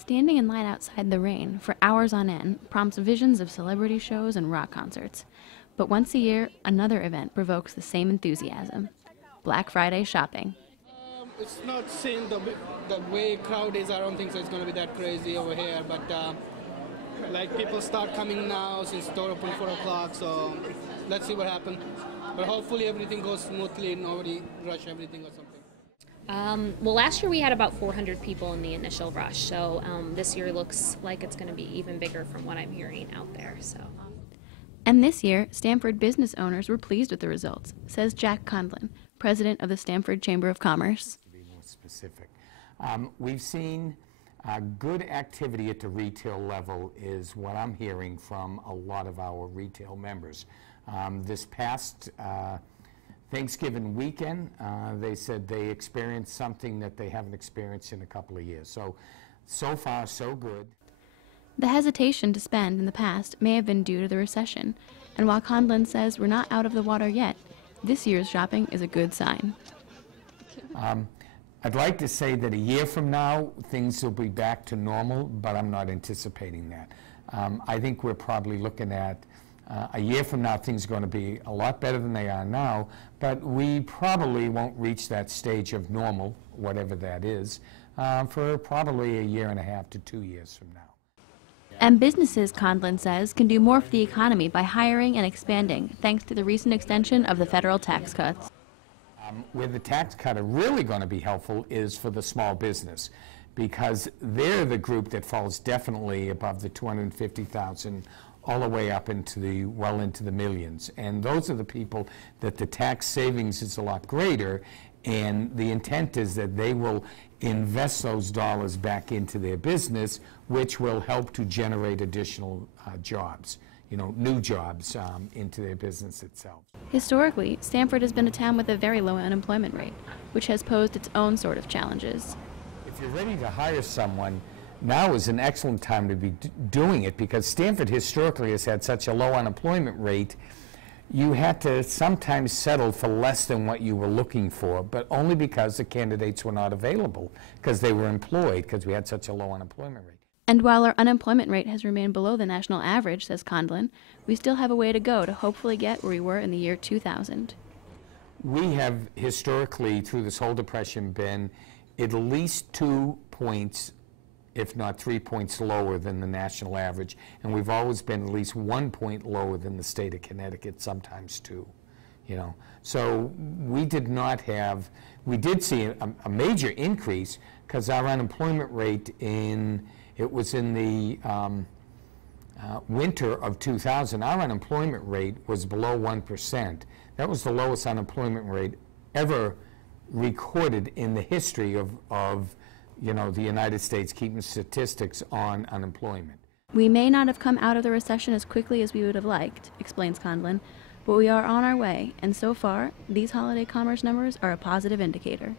Standing in line outside the rain for hours on end prompts visions of celebrity shows and rock concerts. But once a year, another event provokes the same enthusiasm: Black Friday shopping. It's not seeing the way crowd is. I don't think so it's going to be that crazy over here. But like people start coming now since store open 4 o'clock. So let's see what happens. But hopefully everything goes smoothly and nobody rush everything or something. Well, last year we had about 400 people in the initial rush, so this year looks like it's going to be even bigger from what I'm hearing out there. And this year, Stamford business owners were pleased with the results, says Jack Conlon, president of the Stamford Chamber of Commerce. To be more specific, we've seen good activity at the retail level is what I'm hearing from a lot of our retail members. This past Thanksgiving weekend, they said they experienced something that they haven't experienced in a couple of years. So far, so good. The hesitation to spend in the past may have been due to the recession, and while Conlon says we're not out of the water yet, this year's shopping is a good sign. I'd like to say that a year from now, things will be back to normal, but I'm not anticipating that. I think we're probably looking at a year from now, things are going to be a lot better than they are now, but we probably won't reach that stage of normal, whatever that is, for probably a year and a half to 2 years from now. And businesses, Conlon says, can do more for the economy by hiring and expanding, thanks to the recent extension of the federal tax cuts. Where the tax cut are really going to be helpful is for the small business, because they're the group that falls definitely above the 250,000 all the way up into the well into the millions, and those are the people that the tax savings is a lot greater, and the intent is that they will invest those dollars back into their business, which will help to generate additional jobs, new jobs into their business itself. Historically, Stamford has been a town with a very low unemployment rate, which has posed its own sort of challenges. If you're ready to hire someone, now is an excellent time to be doing it, because Stamford historically has had such a low unemployment rate. You had to sometimes settle for less than what you were looking for, but only because the candidates were not available, because they were employed, because we had such a low unemployment rate. And while our unemployment rate has remained below the national average, says Conlon, we still have a way to go to hopefully get where we were in the year 2000. We have historically, through this whole depression, been at least 2 points, if not 3 points lower than the national average, and we've always been at least 1 point lower than the state of Connecticut, sometimes 2. So we did see a major increase, because our unemployment rate was in the winter of 2000, our unemployment rate was below 1%. That was the lowest unemployment rate ever recorded in the history of the United States keeping statistics on unemployment. We may not have come out of the recession as quickly as we would have liked, explains Conlon, but we are on our way, and so far, these holiday commerce numbers are a positive indicator.